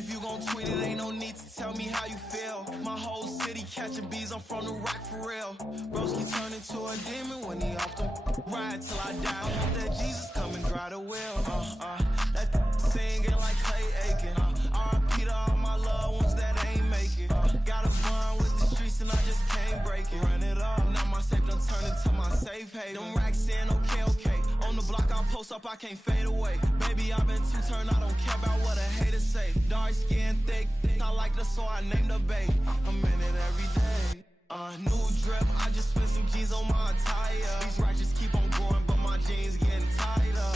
If you gon' tweet it, ain't no need to tell me how you feel. My whole city catching bees, I'm from the rock for real. Broski turn into a demon when he off them. Ride till I die, I hope that Jesus come and dry the wheel. That singing like Clay Aiken. R.I.P. to all my loved ones that ain't make it. Got a bond with the streets and I just can't break it. Run it up, now my safe done turned into my safe haven. Them racks in, okay. On the block I post up, I can't fade away. Baby, I've been too turned, I don't care about what a hater say. Dark skin, thick, I like the so I named the bay. I'm in it every day. New drip, I just spent some G's on my attire. These ratchets keep on going, but my jeans getting tighter.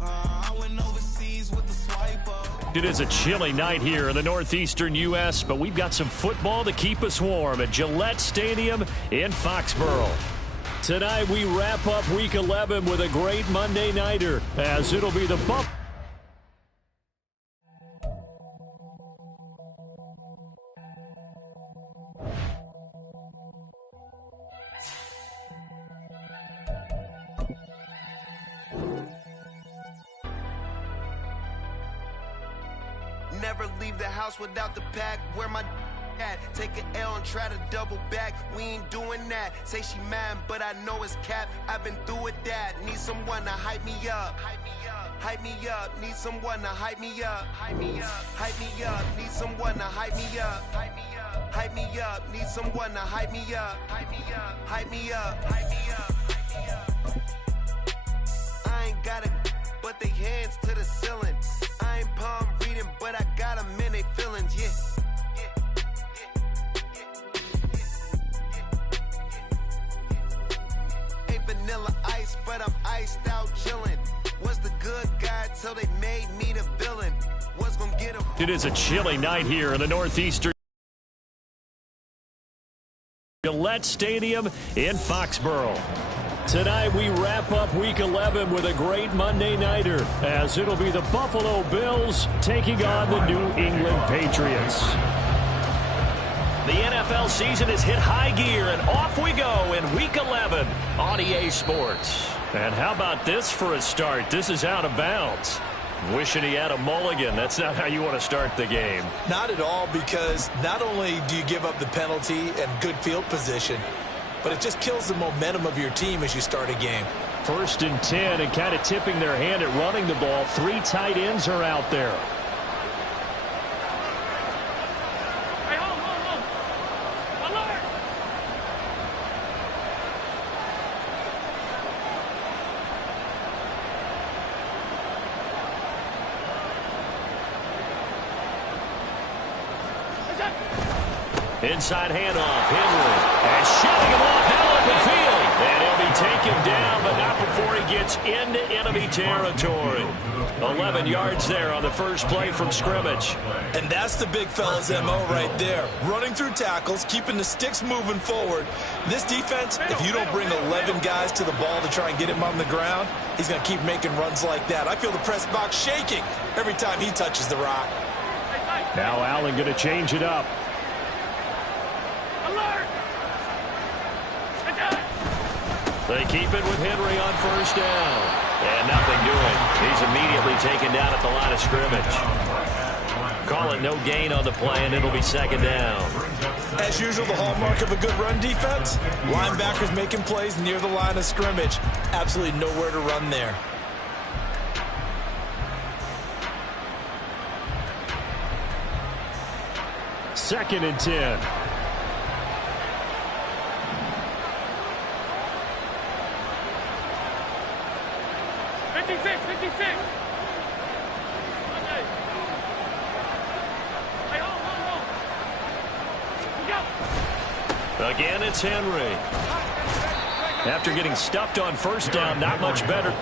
I went overseas with the swiper. It is a chilly night here in the northeastern U.S., but we've got some football to keep us warm at Gillette Stadium in Foxborough. Tonight we wrap up Week 11 with a great Monday nighter, as it'll be the Buff. Never leave the house without the pack. Where my at? Take an L and try to double back. We ain't doing that. Say she mad, but I know it's cap. I've been through with that. Need someone to hype me up. Hype me up. Need someone to hype me up. Hype me up. Need someone to hype me up. Hype me up. Need someone to hype me up. Hype me up. I ain't got it, but they hands to the ceiling. I ain't palm reading, but I got them in they feelings, yeah. Ain't vanilla ice, but I'm iced out chillin'. Was the good guy till they made me the villain. Was gonna get a... It is a chilly night here in the northeastern Gillette Stadium in Foxborough. Tonight we wrap up Week 11 with a great Monday nighter, as it'll be the Buffalo Bills taking on the New England Patriots. The NFL season has hit high gear, and off we go in Week 11 on EA Sports. And how about this for a start? This is out of bounds. Wishing he had a mulligan. That's not how you want to start the game. Not at all, because not only do you give up the penalty and good field position, but it just kills the momentum of your team as you start a game. 1st and 10, and kind of tipping their hand at running the ball. 3 tight ends are out there. Hey, hold. Alert! Inside handoff, Henry. And shooting him off now up the field. And he'll be taken down, but not before he gets into enemy territory. 11 yards there on the first play from scrimmage. And that's the big fella's MO right there. Running through tackles, keeping the sticks moving forward. This defense, if you don't bring 11 guys to the ball to try and get him on the ground, he's going to keep making runs like that. I feel the press box shaking every time he touches the rock. Now Allen going to change it up. They keep it with Henry on 1st down. And nothing doing. He's immediately taken down at the line of scrimmage. Call it no gain on the play, and it'll be 2nd down. As usual, the hallmark of a good run defense, linebackers making plays near the line of scrimmage. Absolutely nowhere to run there. Second and 10. Again, it's Henry. After getting stuffed on 1st down, not much better.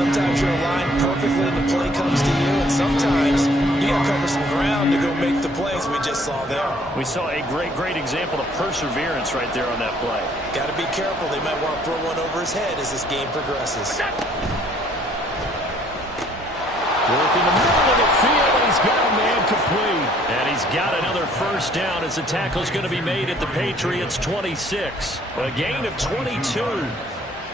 Sometimes you're aligned perfectly and the play comes to you, and sometimes you got to cover some ground to go make the plays we just saw there. We saw a great example of perseverance right there on that play. Got to be careful. They might want to throw one over his head as this game progresses. Working the middle of the field, and he's got a man complete. And he's got another first down as the tackle's going to be made at the Patriots' 26. A gain of 22.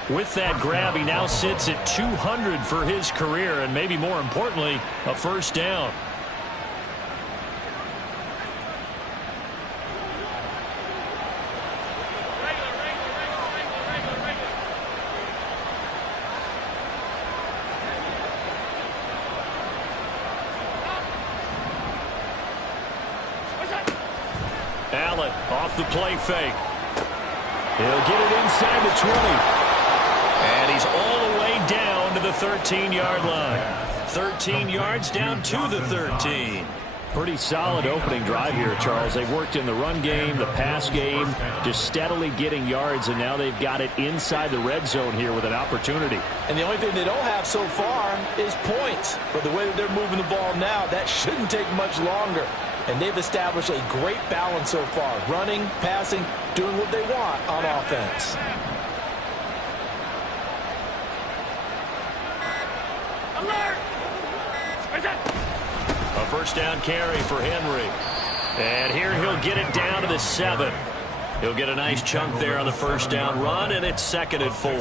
With that grab, he now sits at 200 for his career, and maybe more importantly, a first down. Allen off the play fake. He'll get it inside the 20. And he's all the way down to the 13-yard line. 13 yards down to the 13. Pretty solid opening drive here, Charles. They've worked in the run game, the pass game, just steadily getting yards, and now they've got it inside the red zone here with an opportunity. And the only thing they don't have so far is points. But the way that they're moving the ball now, that shouldn't take much longer. And they've established a great balance so far. Running, passing, doing what they want on offense. Alert! A first down carry for Henry. And here he'll get it down to the 7. He'll get a nice chunk there on the first down run, and it's 2nd and 4.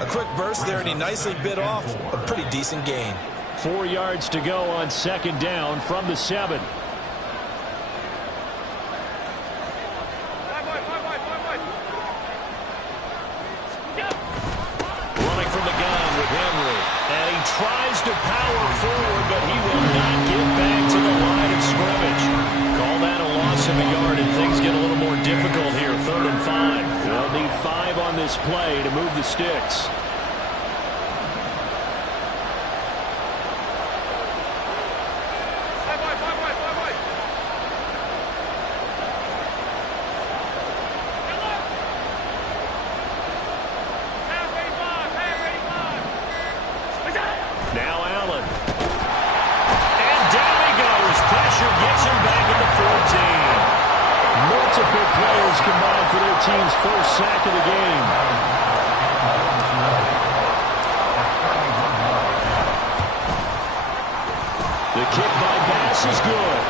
A quick burst there, and he nicely bit off a pretty decent gain. 4 yards to go on 2nd down from the 7. Running from the gun with Henry. And he tries to power forward, but he will not get back to the line of scrimmage. Call that a loss of a yard, and things get a little more difficult here. 3rd and 5. They'll need 5 on this play to move the sticks. Now Allen. And down he goes. Pressure gets him back at the 14. Multiple players combined for their team's first sack of the game. The kick by Bass is good.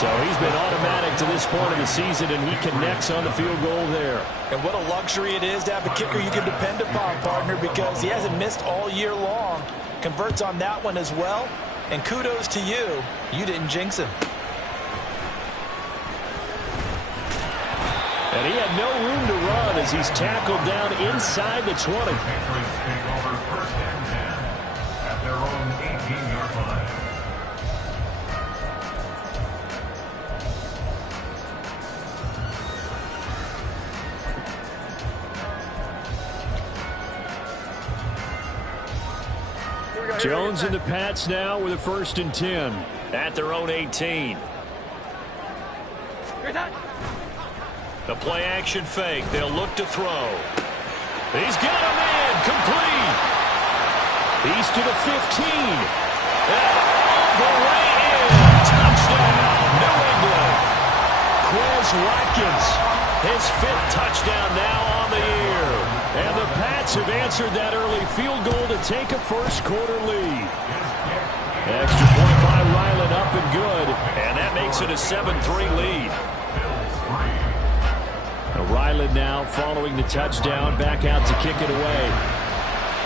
So he's been automatic to this point of the season, and he connects on the field goal there. And what a luxury it is to have a kicker you can depend upon, partner, because he hasn't missed all year long. Converts on that one as well. And kudos to you. You didn't jinx him. And he had no room to run as he's tackled down inside the 20. Patriots take over 1st and 10 at their own 18-yard line. Jones and the Pats now with a 1st and 10 at their own 18. The play action fake. They'll look to throw. He's got a man complete. He's to the 15. And all the way in. Touchdown, New England. Quez Watkins, his 5th touchdown now on the year. And the Pats have answered that early field goal to take a first-quarter lead. Extra point by Ryland up and good. And that makes it a 7-3 lead. Ryland now following the touchdown, back out to kick it away.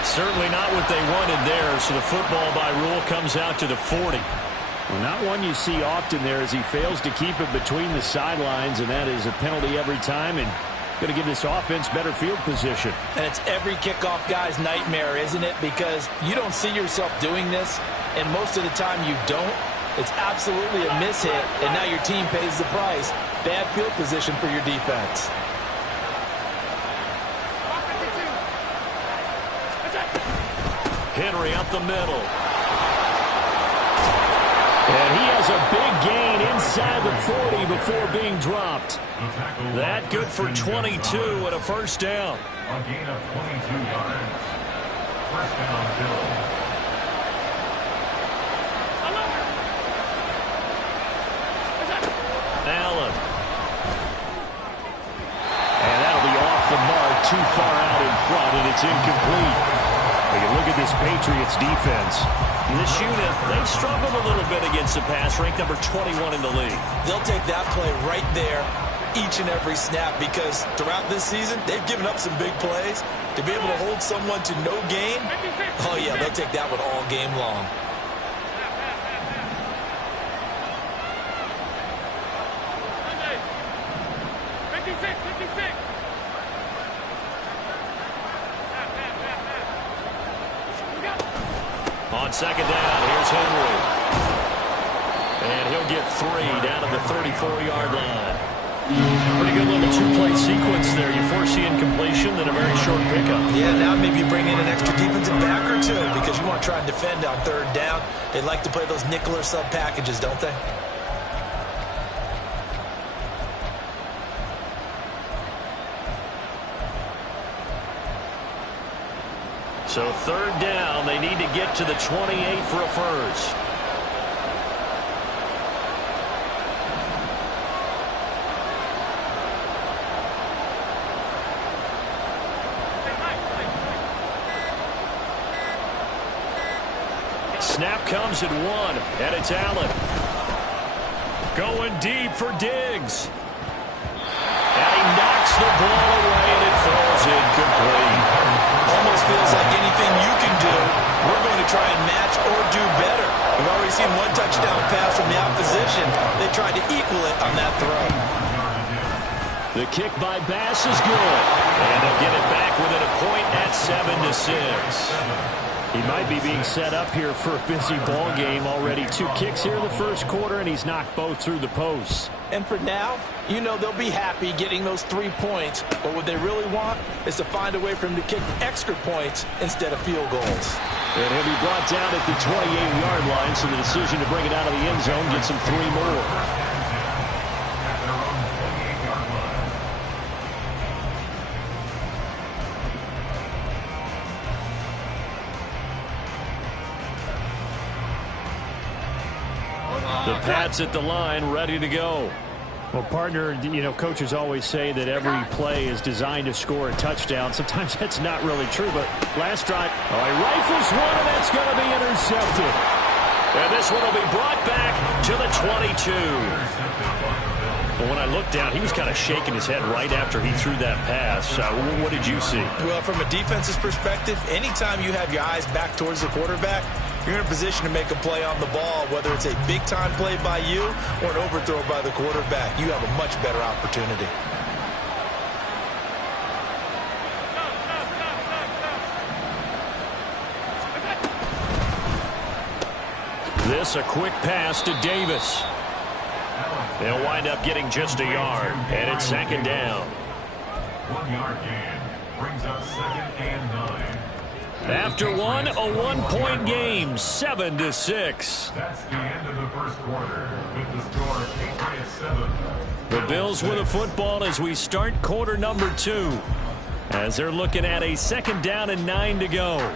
Certainly not what they wanted there, so the football by rule comes out to the 40. Well, not one you see often there as he fails to keep it between the sidelines, and that is a penalty every time, and going to give this offense better field position. And it's every kickoff guy's nightmare, isn't it? Because you don't see yourself doing this, and most of the time you don't. It's absolutely a mishit, and now your team pays the price. Bad field position for your defense. Henry up the middle. And he has a big gain inside the 40 before being dropped. That good for 22 and a first down. A gain of 22 yards. First down, Bills. Allen. And that'll be off the mark, too far out in front, and it's incomplete. When you look at this Patriots defense, this unit, they've struggled a little bit against the pass, ranked number 21 in the league. They'll take that play right there each and every snap because throughout this season, they've given up some big plays. To be able to hold someone to no gain, oh yeah, they'll take that one all game long. On second down, here's Henry. And he'll get 3 down to the 34-yard line. Pretty good little two-play sequence there. You force the incompletion, then a very short pickup. Yeah, now maybe you bring in an extra defensive back or two because you want to try and defend on third down. They like to play those nickel or sub packages, don't they? So third down, they need to get to the 28 for a first. Snap comes at 1, and it's Allen. Going deep for Diggs. And he knocks the ball away, and it falls incomplete. Almost feels like anything you can do, we're going to try and match or do better. We've already seen one touchdown pass from the opposition. They tried to equal it on that throw. The kick by Bass is good. And they'll get it back within a point at 7-6. He might be being set up here for a busy ball game already. 2 kicks here in the first quarter, and he's knocked both through the posts. And for now, you know they'll be happy getting those 3 points. But what they really want is to find a way for him to kick extra points instead of field goals. And he'll be brought down at the 28-yard line, so the decision to bring it out of the end zone gets him 3 more. The Pats at the line, ready to go. Well, partner, you know, coaches always say that every play is designed to score a touchdown. Sometimes that's not really true, but last drive, he rifles one, and that's going to be intercepted. And this one will be brought back to the 22. Well, when I looked down, he was kind of shaking his head right after he threw that pass. What did you see? Well, from a defense's perspective, anytime you have your eyes back towards the quarterback, you're in a position to make a play on the ball, whether it's a big-time play by you or an overthrow by the quarterback. You have a much better opportunity. This a quick pass to Davis. They'll wind up getting just a yard, and it's second down. 1 yard gain brings up 2nd and 9. After one, a 1-point game, 7-6. That's the end of the first quarter with the score Patriots 7. The Bills with the football as we start quarter number 2. As they're looking at a 2nd down and 9 to go.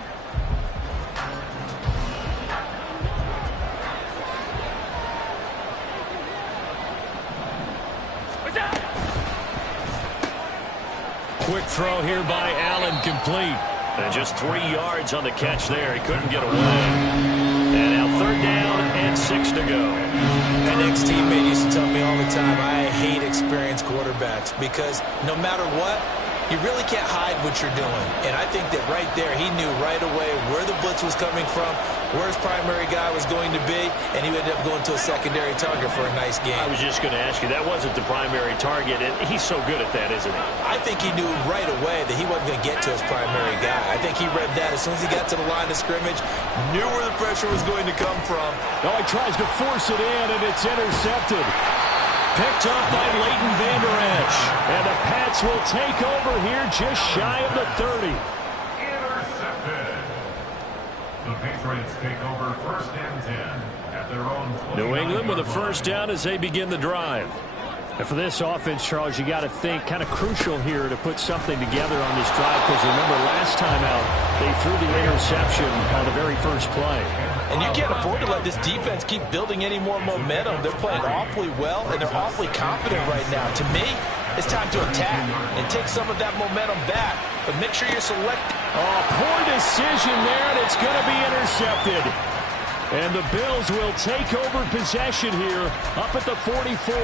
Quick throw here by Allen, complete. And just 3 yards on the catch there. He couldn't get away. And now 3rd down and 6 to go. An ex-teammate used to tell me all the time, I hate experienced quarterbacks because no matter what, you really can't hide what you're doing. And I think that right there, he knew right away where the blitz was coming from, where his primary guy was going to be, and he ended up going to a secondary target for a nice game. I was just going to ask you, that wasn't the primary target, and he's so good at that, isn't he? I think he knew right away that he wasn't going to get to his primary guy. I think he read that as soon as he got to the line of scrimmage, knew where the pressure was going to come from. Now he tries to force it in, and it's intercepted. Picked up by Leighton Vander Esch. And the Pats will take over here just shy of the 30. Intercepted. The Patriots take over 1st and 10 at their own 20. New England with a first down as they begin the drive. And for this offense, Charles, you got to think kind of crucial here to put something together on this drive, because remember last time out they threw the interception on the very first play. And you can't afford to let this defense keep building any more momentum. They're playing awfully well, and they're awfully confident right now. To me, it's time to attack and take some of that momentum back. But make sure you're selecting. Oh, poor decision there, and it's going to be intercepted. And the Bills will take over possession here up at the 44.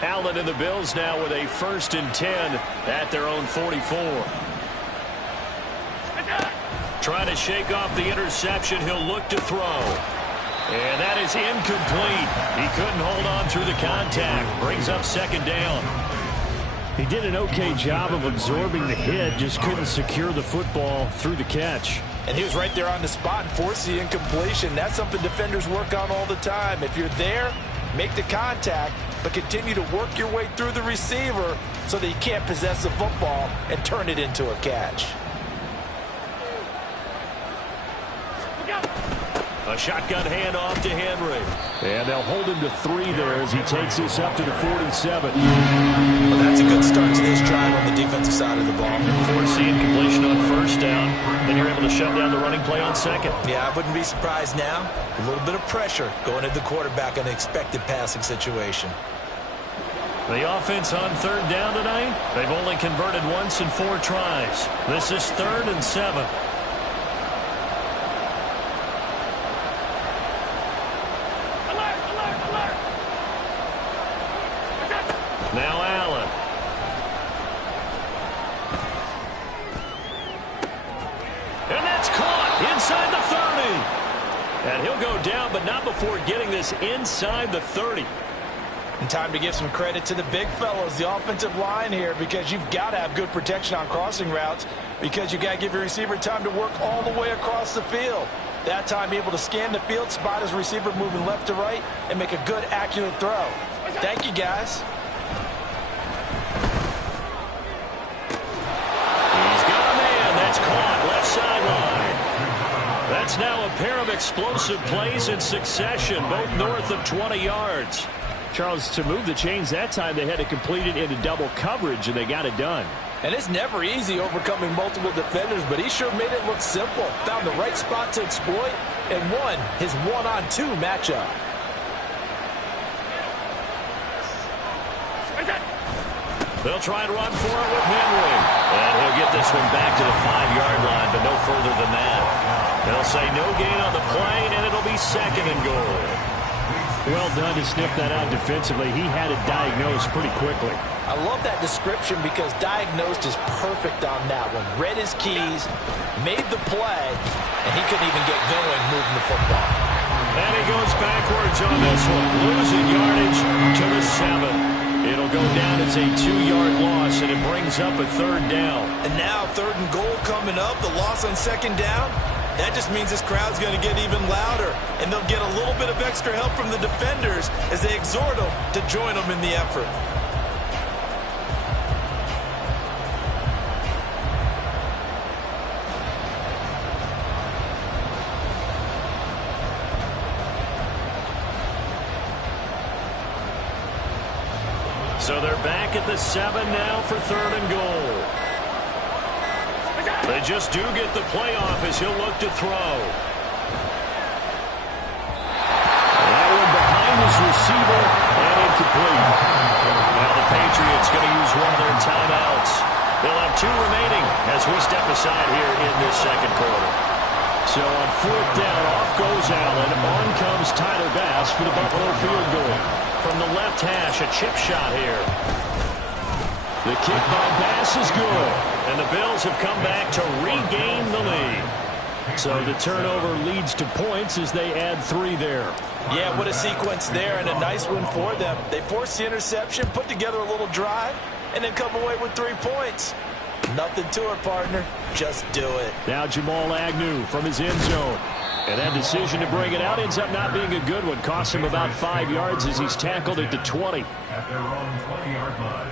Allen and the Bills now with a 1st and 10 at their own 44. Trying to shake off the interception. He'll look to throw. And that is incomplete. He couldn't hold on through the contact. Brings up 2nd down. He did an okay job of absorbing the hit, just couldn't secure the football through the catch. And he was right there on the spot and forced the incompletion. That's something defenders work on all the time. If you're there, make the contact, but continue to work your way through the receiver so that you can't possess the football and turn it into a catch. A shotgun handoff to Henry. And they'll hold him to 3 there as he takes this up to the 47. Well, that's a good start to this drive on the defensive side of the ball. Force the incompletion on 1st down. Then you're able to shut down the running play on 2nd. Yeah, I wouldn't be surprised now. A little bit of pressure going at the quarterback in an expected passing situation. The offense on 3rd down tonight, they've only converted once in 4 tries. This is 3rd and 7. Now Allen. And that's caught inside the 30. And he'll go down, but not before getting this inside the 30. And time to give some credit to the big fellows, the offensive line here, because you've got to have good protection on crossing routes, because you've got to give your receiver time to work all the way across the field. That time, be able to scan the field, spot his receiver moving left to right, and make a good, accurate throw. Thank you, guys. He's got a man. That's caught left sideline. That's now a pair of explosive plays in succession, both north of 20 yards. Charles, to move the chains that time, they had to complete it into double coverage, and they got it done. And it's never easy overcoming multiple defenders, but he sure made it look simple. Found the right spot to exploit and won his 1-on-2 matchup. They'll try and run for it with Henry. And he'll get this one back to the 5-yard line, but no further than that. They'll say no gain on the play, and it'll be 2nd and goal. Well done to sniff that out defensively. He had it diagnosed pretty quickly. I love that description because diagnosed is perfect on that one. Read his keys, made the play, and he couldn't even get going moving the football. And he goes backwards on this one, losing yardage to the 7. It'll go down as a 2-yard loss, and it brings up a 3rd down. And now 3rd and goal coming up, the loss on 2nd down. That just means this crowd's going to get even louder, and they'll get a little bit of extra help from the defenders as they exhort them to join them in the effort. So they're back at the 7 now for 3rd and goal. They just do get the playoff as he'll look to throw. That one behind his receiver and incomplete. Now the Patriots going to use one of their timeouts. They'll have 2 remaining as we step aside here in this 2nd quarter. So on 4th down, off goes Allen. On comes Tyler Bass for the Buffalo field goal. From the left hash, a chip shot here. The kick by Bass is good, and the Bills have come back to regain the lead. So the turnover leads to points as they add 3 there. Yeah, what a sequence there, and a nice one for them. They forced the interception, put together a little drive, and then come away with 3 points. Nothing to it, partner. Just do it. Now Jamal Agnew from his end zone. And that decision to bring it out ends up not being a good one. Costs him about 5 yards as he's tackled at the 20. At their own 20-yard line.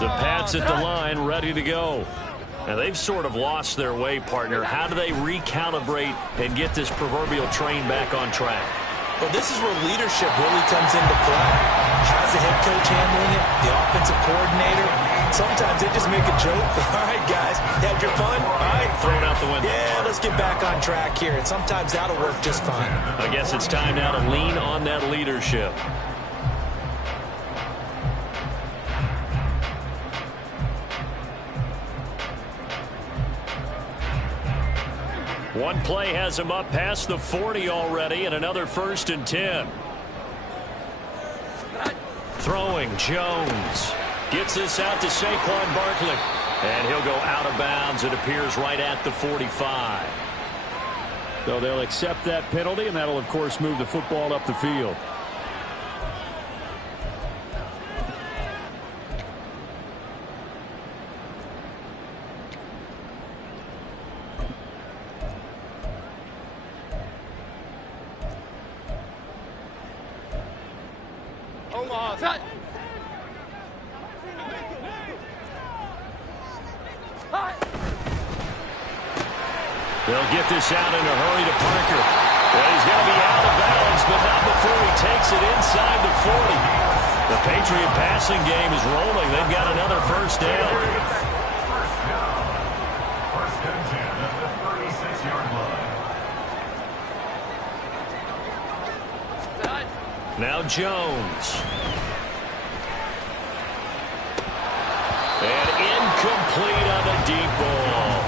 The Pats at the line, ready to go. Now, they've sort of lost their way, partner. How do they recalibrate and get this proverbial train back on track? Well, this is where leadership really comes into play. How's the head coach handling it? The offensive coordinator? Sometimes they just make a joke. All right, guys, had your fun? All right, Throw it out the window. yeah, let's get back on track here. And sometimes that'll work just fine. I guess it's time now to lean on that leadership. One play has him up past the 40 already, and another 1st and 10. Throwing, Jones. Gets this out to Saquon Barkley. And he'll go out of bounds, it appears, right at the 45. So they'll accept that penalty, and that'll, of course, move the football up the field. They'll get this out in a hurry to Parker. Well, he's going to be out of bounds, but not before he takes it inside the 40. The Patriot passing game is rolling. They've got another 1st down. First and 10 at the 36-yard line. Now Jones. And incomplete on the deep ball.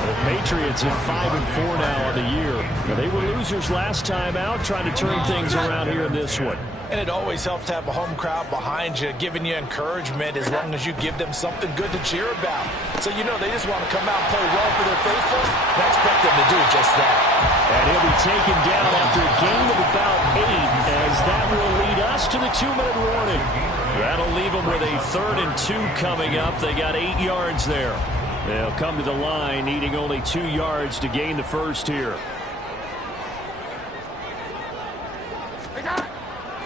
The Patriots at 5-4 now on the year. Now, they were losers last time out, trying to turn things around here in this one. And it always helps to have a home crowd behind you, giving you encouragement as long as you give them something good to cheer about. So you know they just want to come out and play well for their faithful, and I expect them to do just that. And he'll be taken down after a gain of about 8, as that will lead us to the 2-minute warning. That'll leave them with a 3rd and 2 coming up. They got 8 yards there. They'll come to the line, needing only 2 yards to gain the 1st here.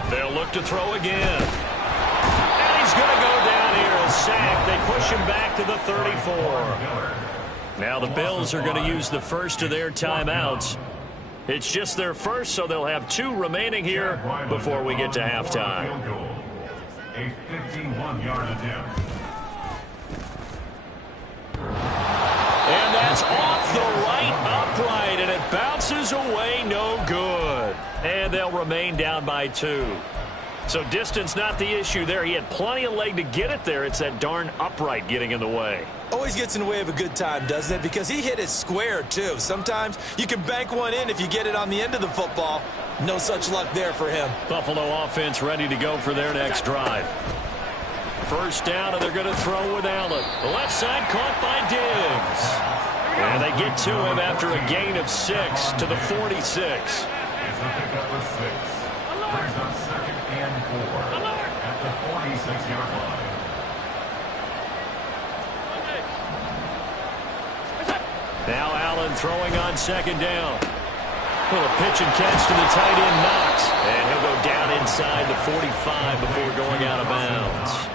They'll look to throw again. And he's going to go down here, a sack. They push him back to the 34. Now the Bills are going to use the first of their timeouts. It's just their first, so they'll have 2 remaining here before we get to halftime. A 51-yard attempt. And that's off the right upright, and it bounces away, no good. And they'll remain down by 2. So distance not the issue there. He had plenty of leg to get it there. It's that darn upright getting in the way. Always gets in the way of a good time, doesn't it? Because he hit it square, too. Sometimes you can bank one in if you get it on the end of the football. No such luck there for him. Buffalo offense ready to go for their next drive. 1st down, and they're going to throw with Allen. The left side caught by Diggs. And they get to him after a gain of 6 to the 46. It's a pickup of 6. Brings up 2nd and 4 at the 46-yard line. Now Allen throwing on 2nd down. Little pitch and catch to the tight end, Knox. And he'll go down inside the 45 before going out of bounds.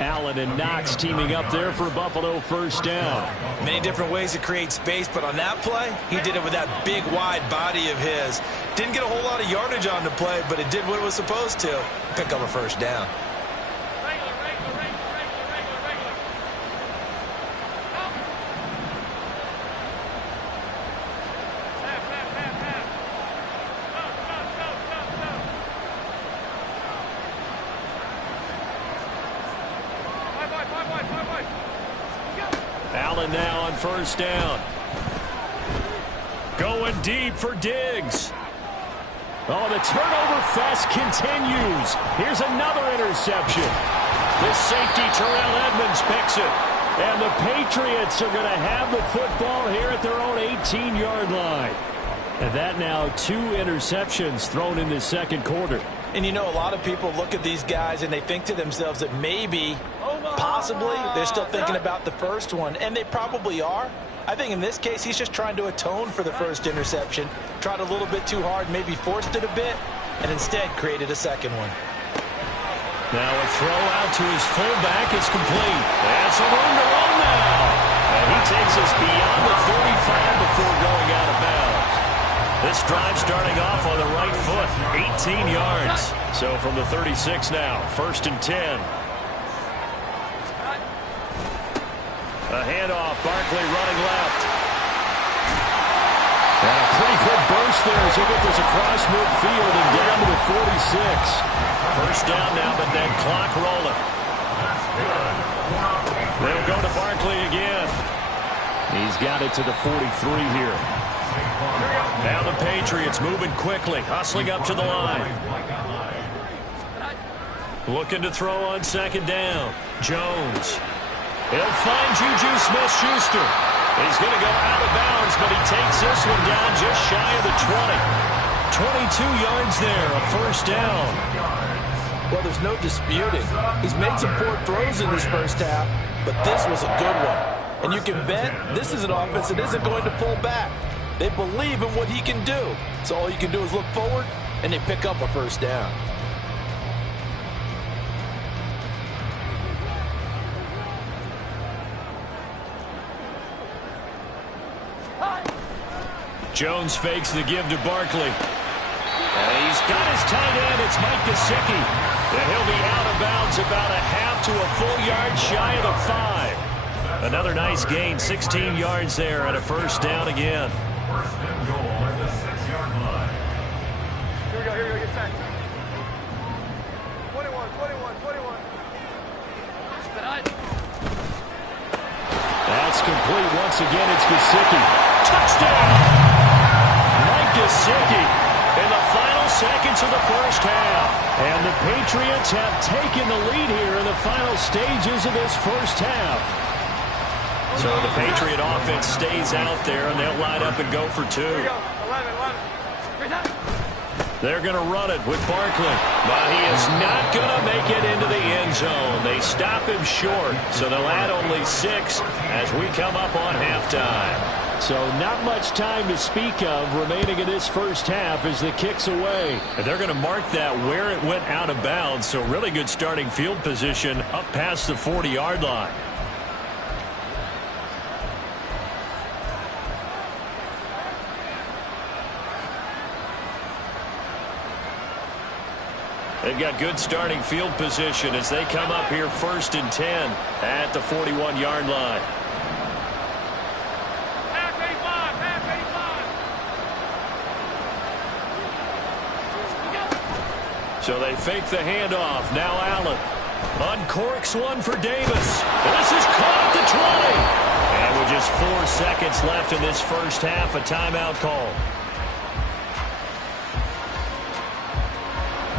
Allen and Knox teaming up there for Buffalo 1st down. Many different ways to create space, but on that play, he did it with that big, wide body of his. Didn't get a whole lot of yardage on the play, but it did what it was supposed to. Pick up a 1st down. Allen now on 1st down. Going deep for Diggs. Oh, the turnover fest continues. Here's another interception. This safety, Terrell Edmonds, picks it. And the Patriots are going to have the football here at their own 18-yard line. And that now 2 interceptions thrown in this second quarter. And you know, a lot of people look at these guys and they think to themselves that maybe, possibly, they're still thinking about the first one. And they probably are. I think in this case, he's just trying to atone for the first interception. Tried a little bit too hard, maybe forced it a bit, and instead created a second one. Now a throw out to his fullback is complete. And some room to run now. And he takes us beyond the 35 before going out of bounds. This drive starting off on the right foot, 18 yards. So from the 36 now, 1st and 10. A handoff, Barkley running left. And a pretty good burst there as he gets this across midfield and down to the 46. First down now, but that clock rolling. They'll go to Barkley again. He's got it to the 43 here. Now the Patriots moving quickly, hustling up to the line. Looking to throw on 2nd down. Jones. He'll find Juju Smith-Schuster. He's going to go out of bounds, but he takes this one down just shy of the 20. 22 yards there, a first down. Well, there's no disputing. He's made some poor throws in this first half, but this was a good one. And you can bet this is an offense that isn't going to pull back. They believe in what he can do. So all you can do is look forward, and they pick up a first down. Jones fakes the give to Barkley. And he's got his tight end. It's Mike Gesicki. And he'll be out of bounds about a half to a full yard shy of the 5. Another nice gain, 16 yards there and a first down again. 1st and goal at the 6-yard line. Here we go, get set. 21. That's complete once again. It's Gesicki. Touchdown! Mike Gesicki in the final seconds of the first half. And the Patriots have taken the lead here in the final stages of this first half. So the Patriot offense stays out there, and they'll line up and go for 2. Here we go, 11. They're going to run it with Barkley, but he is not going to make it into the end zone. They stop him short, so they'll add only 6 as we come up on halftime. So not much time to speak of remaining in this first half as the kick's away. And they're going to mark that where it went out of bounds, so really good starting field position up past the 40-yard line. They've got good starting field position as they come up here 1st and 10 at the 41-yard line. Half 85. So they fake the handoff. Now Allen uncorks one for Davis. This is caught at the 20. And with just 4 seconds left in this first half, a timeout call.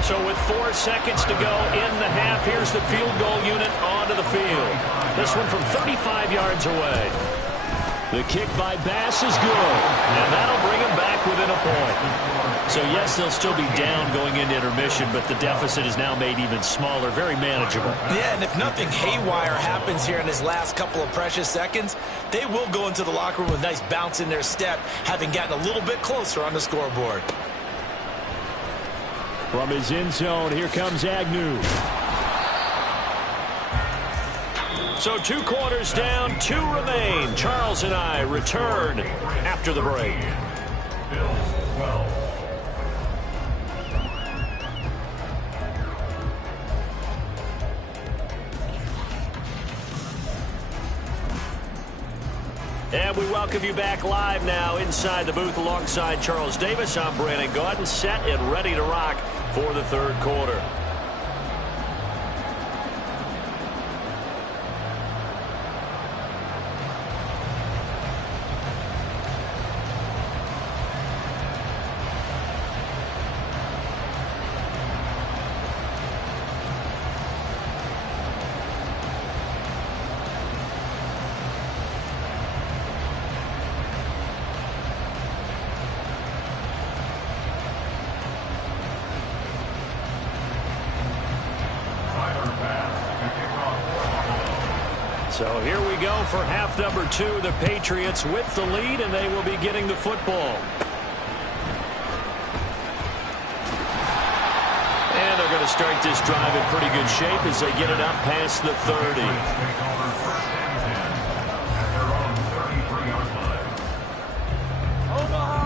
So with 4 seconds to go in the half, here's the field goal unit onto the field. This one from 35 yards away. The kick by Bass is good, and that'll bring him back within a point. So yes, they'll still be down going into intermission, but the deficit is now made even smaller, very manageable. Yeah, and if nothing haywire happens here in his last couple of precious seconds, they will go into the locker room with a nice bounce in their step, having gotten a little bit closer on the scoreboard. From his end zone, here comes Agnew. So 2 quarters down, 2 remain. Charles and I return after the break. And we welcome you back live now inside the booth alongside Charles Davis. I'm Brandon Gaudin, set and ready to rock for the 3rd quarter. So here we go for half number 2. The Patriots with the lead, and they will be getting the football. And they're going to start this drive in pretty good shape as they get it up past the 30.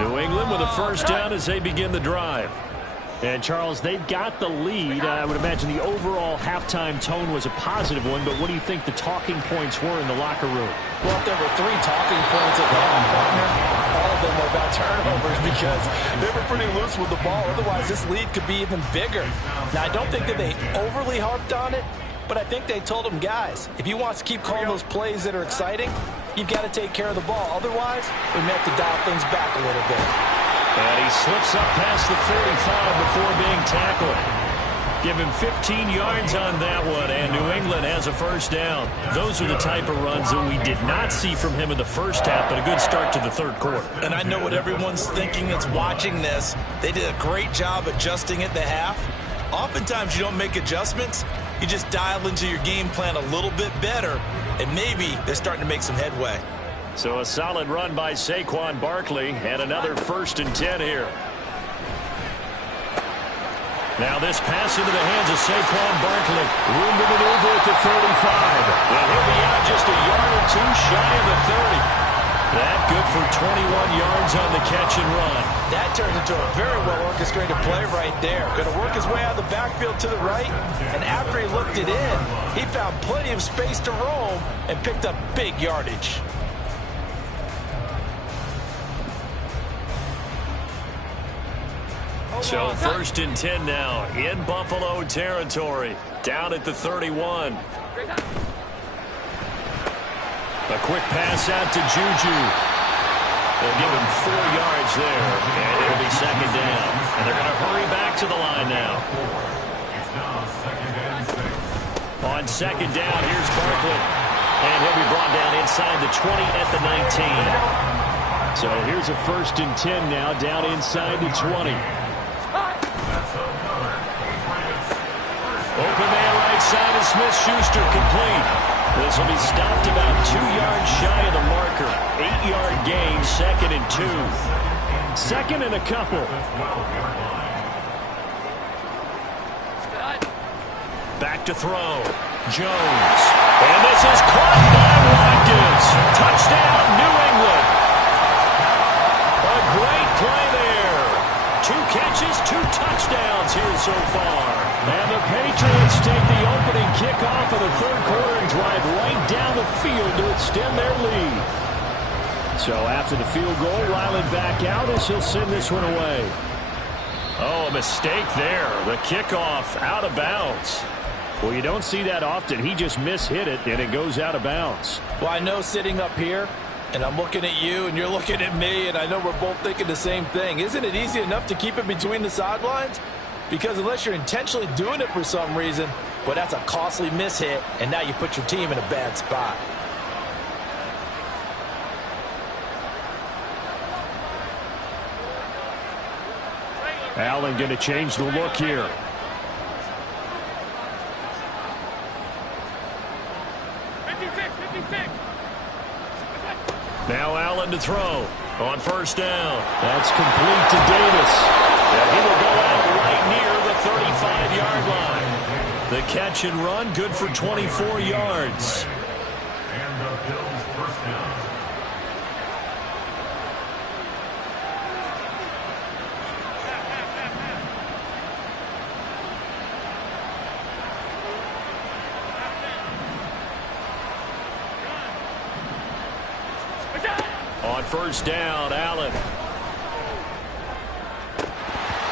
New England with a first down as they begin the drive. And, Charles, they've got the lead. I would imagine the overall halftime tone was a positive one, but what do you think the talking points were in the locker room? Well, if there were 3 talking points at the end, partner, all of them were about turnovers because they were pretty loose with the ball. Otherwise, this lead could be even bigger. Now, I don't think that they overly harped on it, but I think they told them, guys, if you want to keep calling those plays that are exciting, you've got to take care of the ball. Otherwise, we may have to dial things back a little bit. And he slips up past the 45 before being tackled. Give him 15 yards on that one, and New England has a first down. Those are the type of runs that we did not see from him in the first half, but a good start to the third quarter. And I know what everyone's thinking that's watching this. They did a great job adjusting at the half. Oftentimes you don't make adjustments. You just dial into your game plan a little bit better, and maybe they're starting to make some headway. So a solid run by Saquon Barkley, and another 1st and 10 here. Now this pass into the hands of Saquon Barkley. Room to maneuver at the 35. And he'll be out just a yard or 2 shy of the 30. That good for 21 yards on the catch and run. That turned into a very well-orchestrated play right there. Going to work his way out of the backfield to the right, and after he looked it in, he found plenty of space to roam and picked up big yardage. So 1st and 10 now in Buffalo territory. Down at the 31. A quick pass out to Juju. They'll give him 4 yards there, and it'll be 2nd down. And they're going to hurry back to the line now. On 2nd down, here's Barkley. And he'll be brought down inside the 20 at the 19. So here's a 1st and 10 now, down inside the 20. Open man right side of Smith-Schuster, complete. This will be stopped about 2 yards shy of the marker. 8-yard gain, 2nd and 2. 2nd and a couple. Back to throw. Jones. And this is caught by Watkins. Touchdown, New England. A great play there. 2 catches, 2 touchdowns here so far. And the Patriots take the opening kickoff of the third quarter and drive right down the field to extend their lead. So after the field goal, Riley back out as he'll send this one away. Oh, a mistake there. The kickoff out of bounds. Well, you don't see that often. He just mishit it, and it goes out of bounds. Well, I know sitting up here, and I'm looking at you, and you're looking at me, and I know we're both thinking the same thing. Isn't it easy enough to keep it between the sidelines? Because unless you're intentionally doing it for some reason, well, that's a costly mishit, and now you put your team in a bad spot. Allen going to change the look here. Now Allen to throw on 1st down. That's complete to Davis. And he will go out right near the 35-yard line. The catch and run, good for 24 yards. And the Bills' first down. On 1st down, Allen.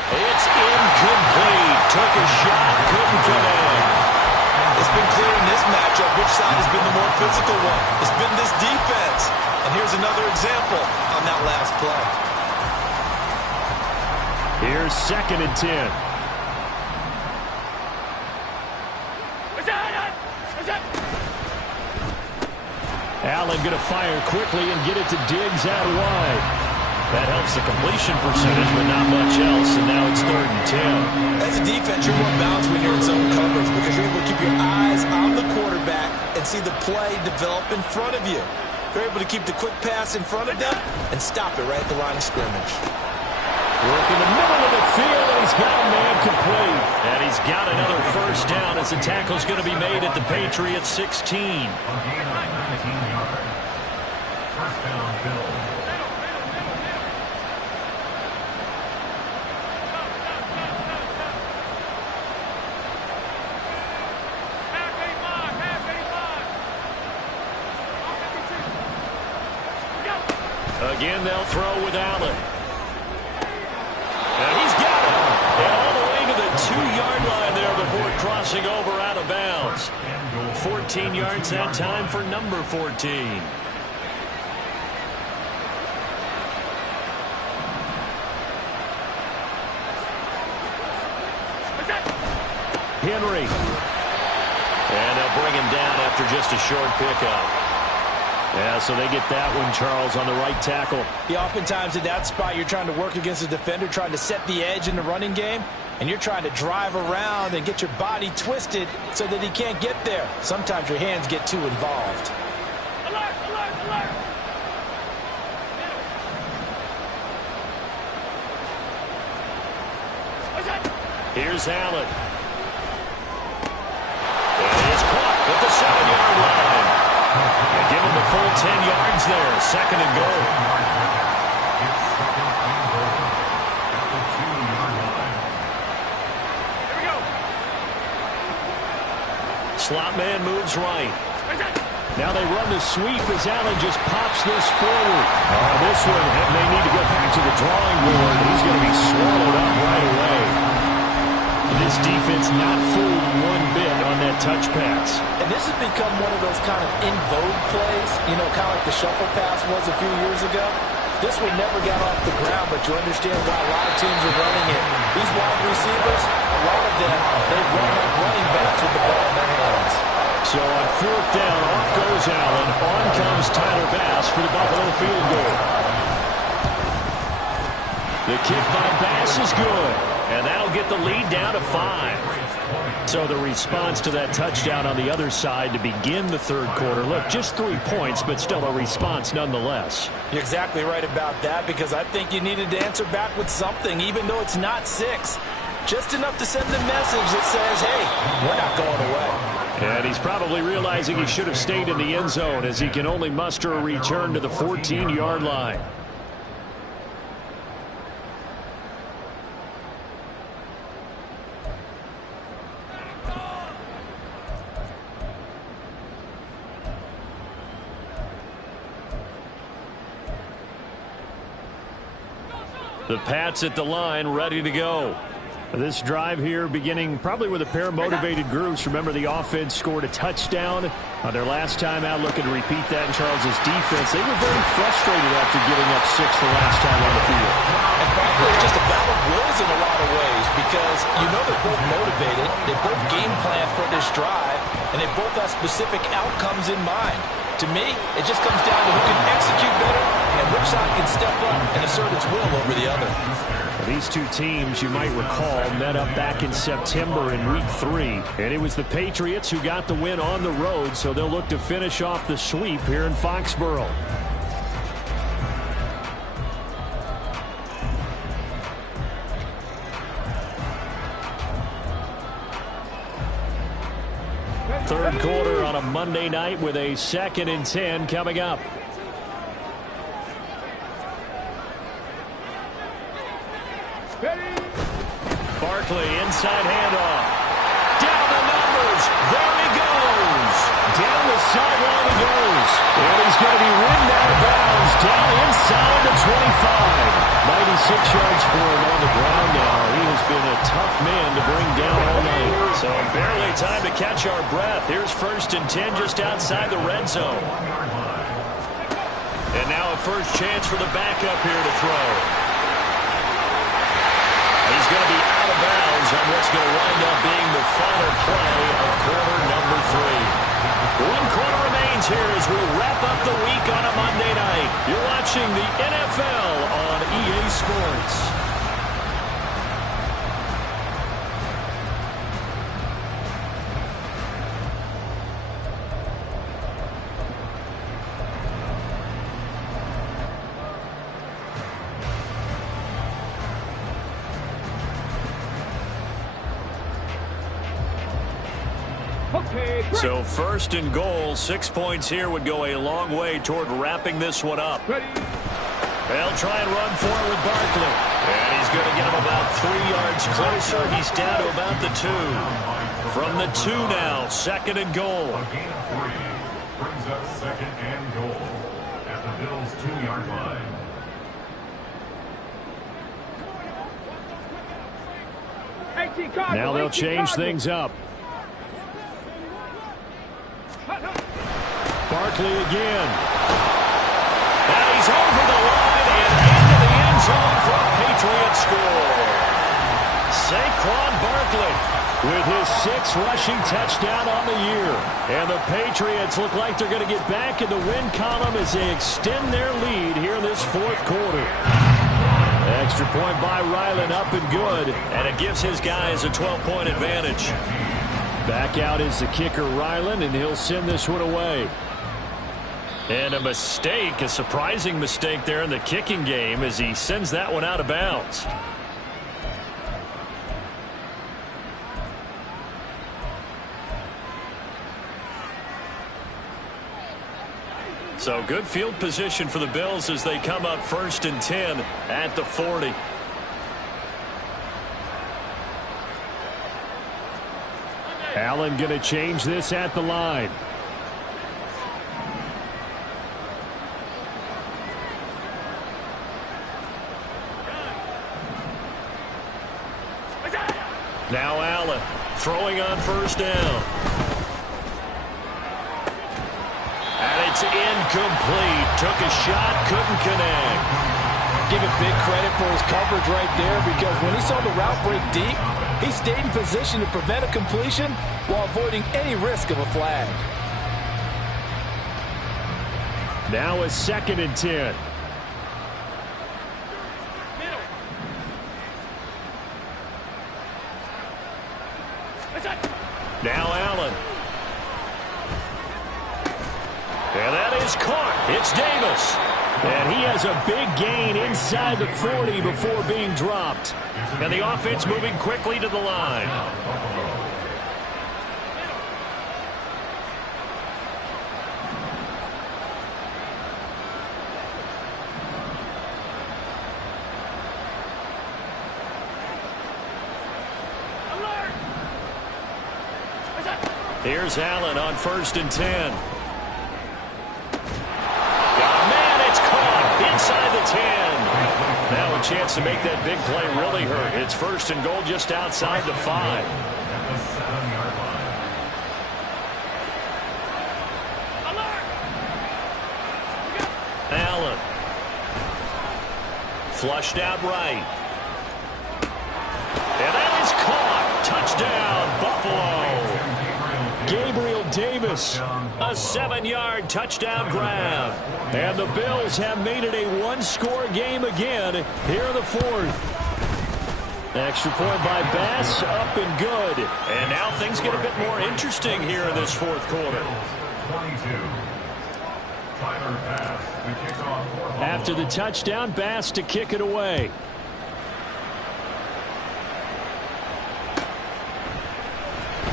It's incomplete. Took a shot, couldn't connect. It's been clear in this matchup which side has been the more physical one. It's been this defense. And here's another example on that last play. Here's 2nd and 10. Allen going to fire quickly and get it to Diggs out wide. That helps the completion percentage, but not much else, and now it's 3rd and 10. As a defense, you're more balanced when you're in zone coverage because you're able to keep your eyes on the quarterback and and see the play develop in front of you. They're able to keep the quick pass in front of them and stop it right at the line of scrimmage. Work in the middle of the field, and he's got a man complete. And he's got another first down as the tackle's going to be made at the Patriots 16. A gain of 19 yards. First down, Bills. Again, they'll throw with Allen. And he's got it. And all the way to the 2-yard line there before crossing over out of bounds. 14 yards that time for number 14. Henry. And they'll bring him down after just a short pickup. Yeah, so they get that one, Charles, on the right tackle. Yeah, oftentimes in that spot, you're trying to work against a defender, trying to set the edge in the running game, and you're trying to drive around and get your body twisted so that he can't get there. Sometimes your hands get too involved. Alert, alert, alert! Here's Allen. And he's caught at the 7-yard line. And give him the full 10 yards there. Second and goal. It's second and goal at the 2-yard line. Here we go. Slot man moves right. Now they run the sweep as Allen just pops this forward. This one, and they need to go back to the drawing board. He's going to be swallowed up right away. This defense not fooled one bit on that touch pass. And this has become one of those kind of in vogue plays, you know, kind of like the shuffle pass was a few years ago. This one never got off the ground, but you understand why a lot of teams are running it. These wide receivers, a lot of them, they run like running backs with the ball in their hands. So on fourth down, off goes Allen. On comes Tyler Bass for the Buffalo field goal. The kick by Bass is good. And that'll get the lead down to 5. So the response to that touchdown on the other side to begin the third quarter. Look, just 3 points, but still a response nonetheless. You're exactly right about that, because I think you needed to answer back with something, even though it's not 6. Just enough to send the message that says, hey, we're not going away. And he's probably realizing he should have stayed in the end zone as he can only muster a return to the 14-yard line. The Pats at the line, ready to go. This drive here beginning probably with a pair of motivated groups. Remember, the offense scored a touchdown on their last time out. Looking to repeat that in Charles's defense. They were very frustrated after giving up 6 the last time on the field. And frankly, it's just a battle of wills in a lot of ways, because you know they're both motivated. They both game plan for this drive, and they both have specific outcomes in mind. To me, it just comes down to who can execute better and which side can step up and assert its will over the other. These two teams, you might recall, met up back in September in Week 3. And it was the Patriots who got the win on the road, so they'll look to finish off the sweep here in Foxborough. Third quarter on a Monday night with a 2nd and 10 coming up. Barkley, inside handoff. Down the numbers. There he goes. Down the sideline he goes. And he's going to be ridden out of bounds. Down inside the 25. 96 yards for him on the ground now. He has been a tough man to bring down all night. So barely time to catch our breath. Here's 1st and 10 just outside the red zone. And now a first chance for the backup here to throw. He's going to be out of bounds on what's going to wind up being the final play of quarter number 3. 1 quarter remains here as we wrap up the week on a Monday night. You're watching the NFL on EA Sports. So first and goal, 6 points here would go a long way toward wrapping this one up. They'll try and run for it with Barkley. And he's going to get him about 3 yards closer. He's down to about the 2. From the 2 now, second and goal. A gain of 3 brings up second and goal at the Bills' 2-yard line. Now they'll change things up. Barkley again. And he's over the line and into the end zone for a Patriot score. Saquon Barkley with his 6th rushing touchdown on the year. And the Patriots look like they're going to get back in the win column as they extend their lead here in this 4th quarter. Extra point by Ryland, up and good. And it gives his guys a 12-point advantage. Back out is the kicker, Ryland, and he'll send this one away. And a mistake, a surprising mistake there in the kicking game as he sends that one out of bounds. So good field position for the Bills as they come up 1st and 10 at the 40. Allen going to change this at the line. Now Allen throwing on 1st down. And it's incomplete. Took a shot, couldn't connect. Give it big credit for his coverage right there, because when he saw the route break deep, he stayed in position to prevent a completion while avoiding any risk of a flag. Now a 2nd and 10. Now Allen. And that is caught. It's Davis. And he has a big gain inside the 40 before being dropped. And the offense moving quickly to the line. Here's Allen on 1st and 10. Inside the 10. Now a chance to make that big play really hurt. It's 1st and goal just outside the 5. Allen. Flushed out right. And that is caught. Touchdown, Buffalo. Gabriel Davis, a 7-yard touchdown grab. And the Bills have made it a 1-score game again here in the 4th. Extra point by Bass, up and good. And now things get a bit more interesting here in this 4th quarter. After the touchdown, Bass to kick it away.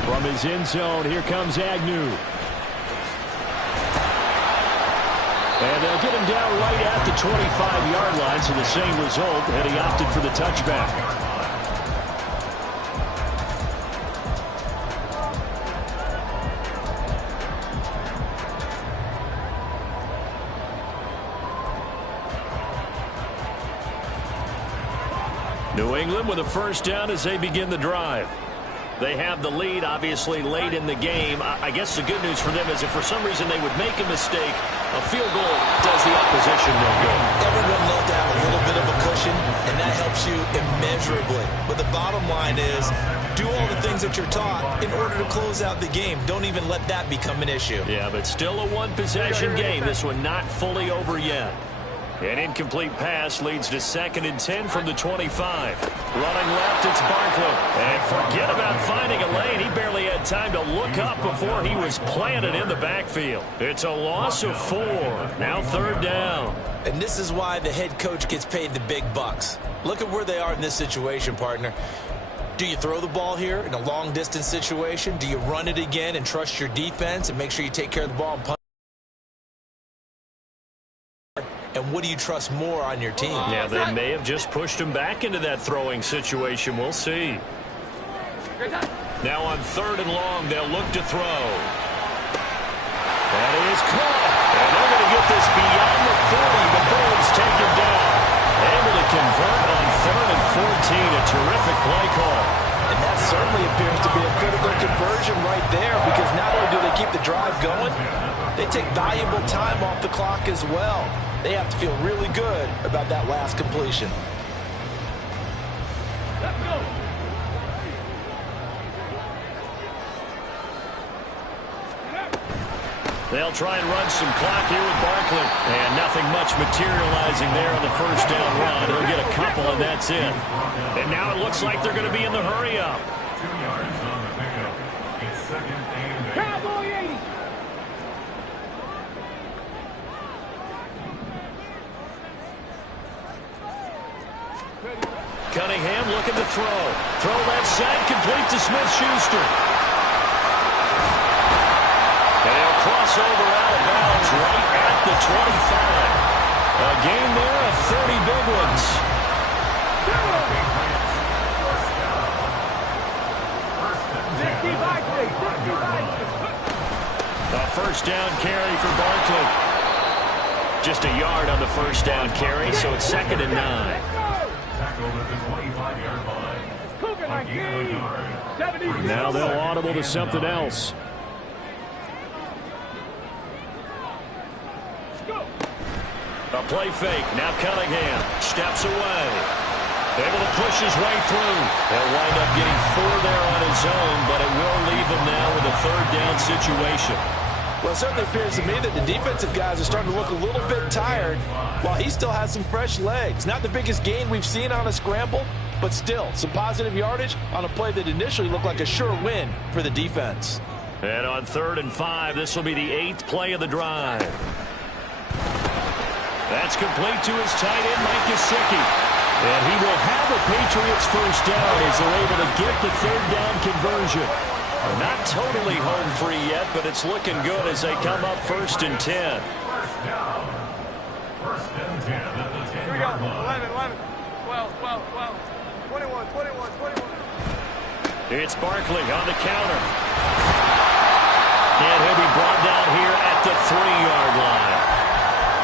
From his end zone, here comes Agnew. And they'll get him down right at the 25-yard line, so the same result, and he opted for the touchback. New England with a 1st down as they begin the drive. They have the lead, obviously, late in the game. I guess the good news for them is if for some reason they would make a mistake, a field goal does the opposition no good. Everyone loves to have a little bit of a cushion, and that helps you immeasurably. But the bottom line is, do all the things that you're taught in order to close out the game. Don't even let that become an issue. Yeah, but still a 1-possession game. This one not fully over yet. An incomplete pass leads to 2nd and 10 from the 25. Running left, it's Barkley. And forget about finding a lane. He barely had time to look up before he was planted in the backfield. It's a loss of 4. Now 3rd down. And this is why the head coach gets paid the big bucks. Look at where they are in this situation, partner. Do you throw the ball here in a long-distance situation? Do you run it again and trust your defense and make sure you take care of the ball and punt? And what do you trust more on your team? Yeah, they may have just pushed him back into that throwing situation. We'll see. Now on 3rd and long, they'll look to throw. That is caught. And they're going to get this beyond the 40 before he's taken down. Able to convert on 3rd and 14. A terrific play call. And that certainly appears to be a critical conversion right there, because not only do they keep the drive going, they take valuable time off the clock as well. They have to feel really good about that last completion. Let's go. They'll try and run some clock here with Barkley. And nothing much materializing there on the first down run. He'll get a couple, and that's it. And now it looks like they're going to be in the hurry-up. 2 yards on the pickup. It's 2nd and 8. Cowboy 80. Cunningham looking to throw. Throw left side, complete to Smith-Schuster. And he'll cross over out of bounds right at the 25. A gain there of 30 big ones. A first down carry for Barkley. Just a yard on the first down carry, so it's 2nd and 9. Tackled at the 25-yard line. A gain of a yard. Now they'll audible to something else. A play fake. Now Cunningham steps away. Able to push his way through. They'll wind up getting 4 there on his own, but it will leave him now with a 3rd down situation. Well, it certainly appears to me that the defensive guys are starting to look a little bit tired while he still has some fresh legs. Not the biggest gain we've seen on a scramble, but still some positive yardage on a play that initially looked like a sure win for the defense. And on 3rd and 5, this will be the 8th play of the drive. That's complete to his tight end, Mike Gesicki. And he will have a Patriots first down as they're able to get the 3rd down conversion. Not totally home free yet, but it's looking good as they come up 1st and 10. First down. 1st and 10 at the 10-yard line. 11, 12, 12, 12, 21, 21. It's Barkley on the counter. And he'll be brought down here at the 3-yard line.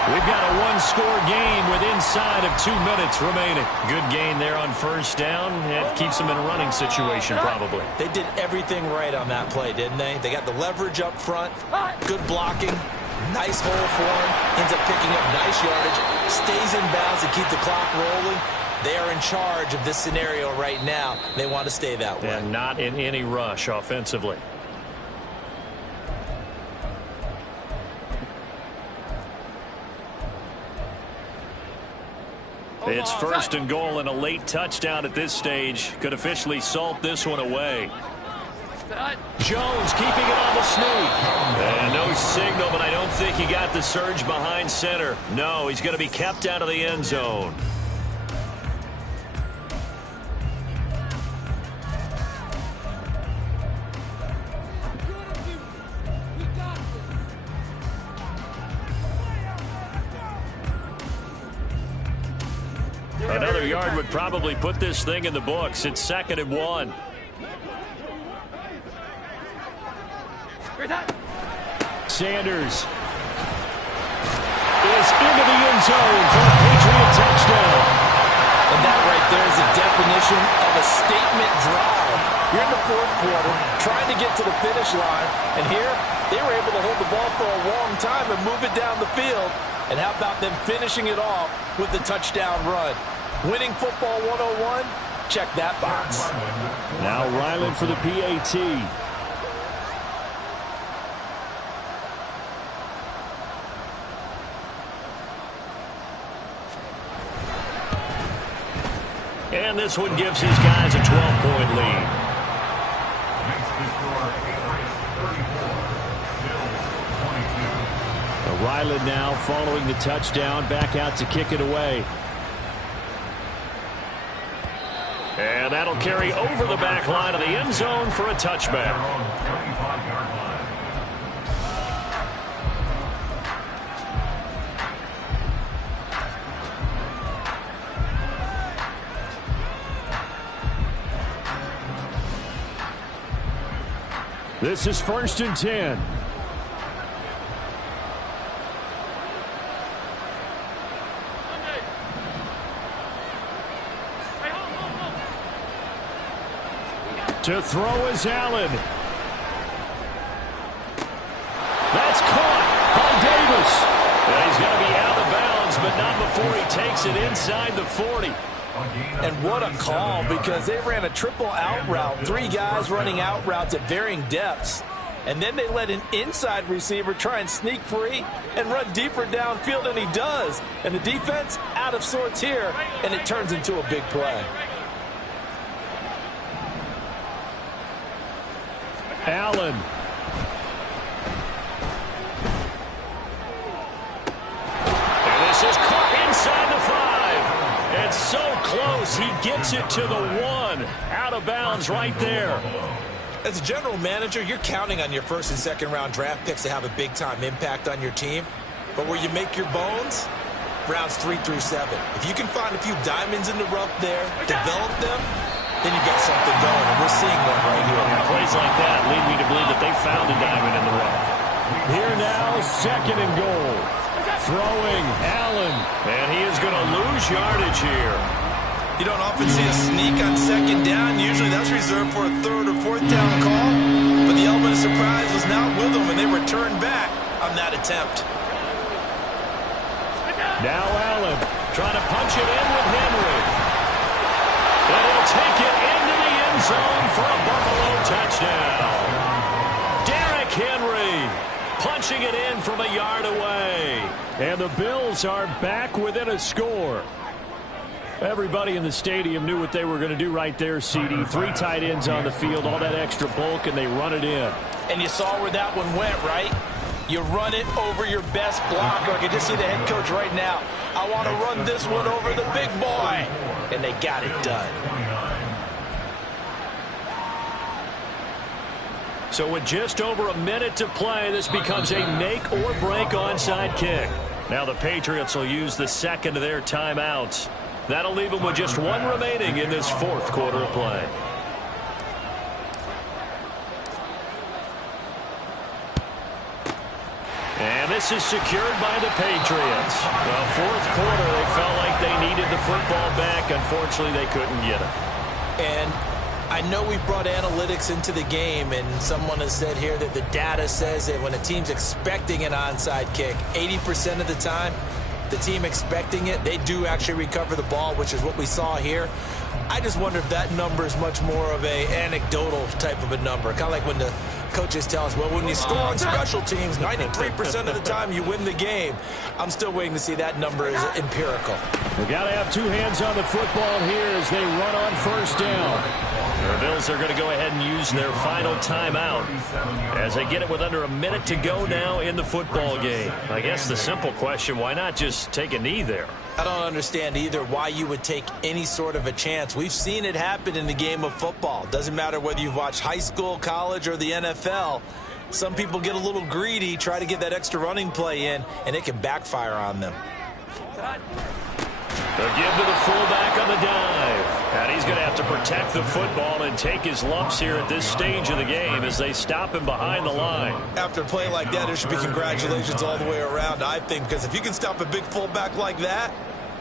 We've got a 1-score game with inside of 2 minutes remaining. Good gain there on first down. It keeps them in a running situation probably. They did everything right on that play, didn't they? They got the leverage up front, good blocking, nice hole for him, ends up picking up nice yardage, stays in bounds to keep the clock rolling. They are in charge of this scenario right now. They want to stay that way. And not in any rush offensively. It's 1st and goal, and a late touchdown at this stage could officially salt this one away. Jones keeping it on the sneak. And no signal, but I don't think he got the surge behind center. No, he's going to be kept out of the end zone. Another yard would probably put this thing in the books. It's 2nd and 1. Sanders is into the end zone for a Patriot touchdown. And that right there is the definition of a statement drive. You're in the 4th quarter, trying to get to the finish line, and here they were able to hold the ball for a long time and move it down the field. And how about them finishing it off with the touchdown run? Winning football 101, check that box. Now Ryland for the PAT. And this one gives his guys a 12-point lead. Makes the score Patriots 34, Bills 22. Ryland now following the touchdown, back out to kick it away. And that'll carry over the back line of the end zone for a touchback. This is 1st and 10. To throw is Allen. That's caught by Davis. And he's going to be out of bounds, but not before he takes it inside the 40. And what a call, because they ran a triple out route. 3 guys running out routes at varying depths. And then they let an inside receiver try and sneak free and run deeper downfield, and he does. And the defense out of sorts here, and it turns into a big play. Allen. And this is caught inside the 5. It's so close, he gets it to the 1. Out of bounds right there. As a general manager, you're counting on your 1st and 2nd round draft picks to have a big-time impact on your team. But where you make your bones, rounds 3 through 7. If you can find a few diamonds in the rough there, develop them, then you got something going, and we're seeing one right here. And plays like that lead me to believe that they found a diamond in the rough. Here now, 2nd and goal. Throwing Allen, and he is going to lose yardage here. You don't often see a sneak on 2nd down. Usually that's reserved for a 3rd or 4th down call. But the element of surprise was not with them, and they returned back on that attempt. Now Allen trying to punch it in with Henry. And he'll take it into the end zone for a Buffalo touchdown. Derrick Henry punching it in from a yard away. And the Bills are back within a score. Everybody in the stadium knew what they were going to do right there, CD. 3 tight ends on the field, all that extra bulk, and they run it in. And you saw where that one went, right? You run it over your best blocker. I can just see the head coach right now. I want to run this one over the big boy. And they got it done. So with just over a minute to play, this becomes a make or break onside kick. Now the Patriots will use the 2nd of their timeouts. That'll leave them with just 1 remaining in this 4th quarter of play. And this is secured by the Patriots. Well, 4th quarter, they felt like they needed the football back. Unfortunately, they couldn't get it. And I know we brought analytics into the game, and someone has said here that the data says that when a team's expecting an onside kick, 80% of the time, the team expecting it, they do actually recover the ball, which is what we saw here. I just wonder if that number is much more of a anecdotal type of a number. Kind of like when the coaches tell us, well, when you score on special teams, 93% of the time you win the game. I'm still waiting to see that number is empirical. We've got to have 2 hands on the football here as they run on 1st down. The Bills are going to go ahead and use their final timeout as they get it with under a minute to go now in the football game. I guess the simple question, why not just take a knee there? I don't understand either why you would take any sort of a chance. We've seen it happen in the game of football. Doesn't matter whether you've watched high school, college, or the NFL. Some people get a little greedy, try to get that extra running play in, and it can backfire on them. The give to the fullback on the dive. And he's going to have to protect the football and take his lumps here at this stage of the game as they stop him behind the line. After a play like that, there should be congratulations all the way around, I think, because if you can stop a big fullback like that,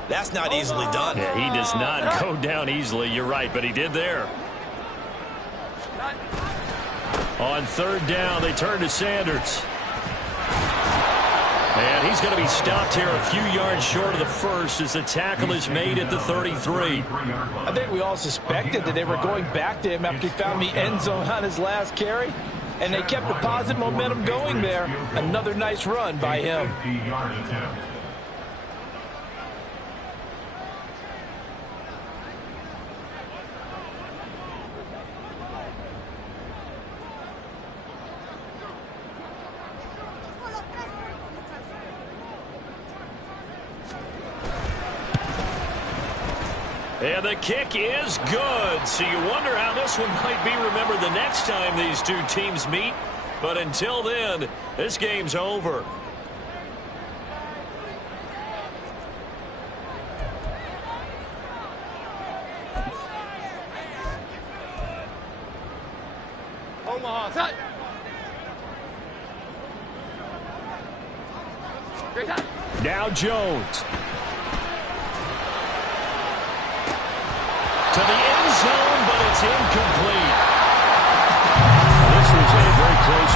that's not easily done. Yeah, he does not go down easily. You're right, but he did there. On 3rd down, they turn to Sanders. And he's going to be stopped here a few yards short of the 1st as the tackle is made at the 33. I think we all suspected that they were going back to him after he found the end zone on his last carry. And they kept the positive momentum going there. Another nice run by him. And the kick is good. So you wonder how this one might be remembered the next time these two teams meet. But until then, this game's over. Omaha, set. Now Jones. To the end zone, but it's incomplete. This was a very close